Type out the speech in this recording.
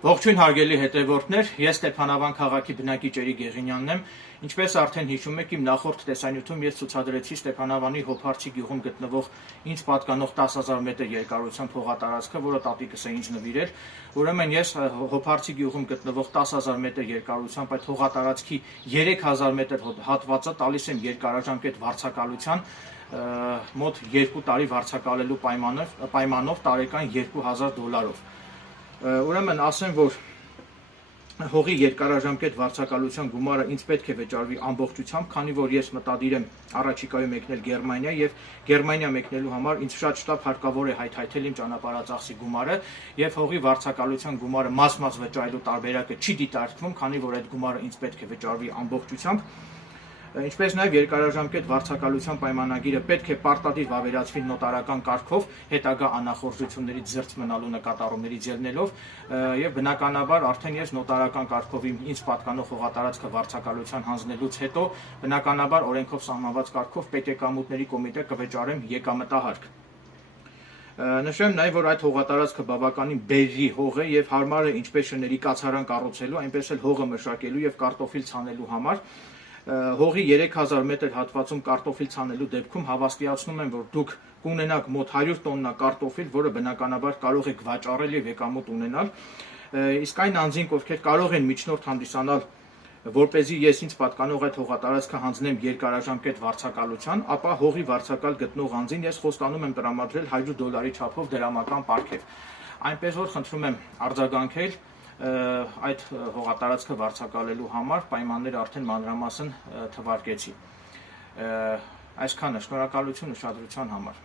Ողջույն հարգելի հետևորդներ, ես Ստեփանավան քաղաքի բնակիչ Էրիկ Եղինյանն եմ։ Ինչպես արդեն հիշում եք, իմ նախորդ տեսանյութում ես ցուցադրեցի Ստեփանավանի Հոփարցի գյուղում գտնվող ինձ պատկանող 10,000 մետր երկարությամբ հողատարածքը, որը տատիկս է ինձ նվիրել։ Ուրեմն ես Հոփարցի գյուղում գտնվող 10,000 մետր երկարությամբ այդ հողատարածքի 3,000 մետր հատվածը տալիս եմ երկարաժամկետ վարձակալության, մոտ 2 տարի վարձակալելու պայմանով տարեկան $2,000։ Ուրեմն ասեմ, որ հողի երկարաժամկետ վարձակալության գումարը ինձ պետք է վճարվի ամբողջությամբ, քանի որ ես մտադիր եմ առաջիկայում մեկնել Գերմանիա եւ Գերմանիա մեկնելու համար ինձ շատ հարկավոր է հայթայթել իմ ճանապարհածախսի գումարը եւ հողի վարձակալության գումարը մաս-մաս վճարելու տարբերակը չի դիտարկվում, քանի որ այդ գումարը ինձ պետք է վճարվի ամբողջությամբ։ Ինչպես նաև երկարաժամկետ վարձակալության պայմանագիրը պետք է պարտադիր վավերացվի նոտարական կարգով, հետագա անախորժություններից զերծ մնալու նկատառումներից ելնելով, եւ բնականաբար արդեն ես նոտարական կարգով ինձ պատկանող հողատարածքը վարձակալության հանձնելուց հետո, բնականաբար օրենքով սահմանված կարգով պետեկամուտների կոմիտե կվճարեմ եկամտահարկ։ Նշեմ նաև, որ այդ հողատարածքը բավականին բերրի հող է եւ հարմար է ինչպես շների կացարան կառուցելու, այնպես էլ հողը մշակելու եւ կարտոֆիլ ցանելու համար։ Հողի 3000 մետր հատվածում կարտոֆիլ ցանելու դեպքում հավաստիացնում եմ, որ դուք կունենաք մոտ 100 տոննա կարտոֆիլ, որը բնականաբար կարող եք վաճառել եւ եկամուտ ունենալ։ Իսկ այն անձինք, ովքեր կարող են միջնորդ հանդիսանալ, որպեսզի ես ինձ պատկանող այդ հողատարածքը հանձնեմ երկարաժամկետ վարձակալության, ապա հողի վարձակալ գտնող անձին ես խոստանում եմ տրամադրել $100 չափով դրամական պարգև։ Այնպես որ խնդրում եմ արձագանքել այդ հողատարածքը վարձակալելու համար, պայմանները արդեն մանրամասն թվարկեցի։ Այսքանը, շնորհակալություն ուշադրության համար։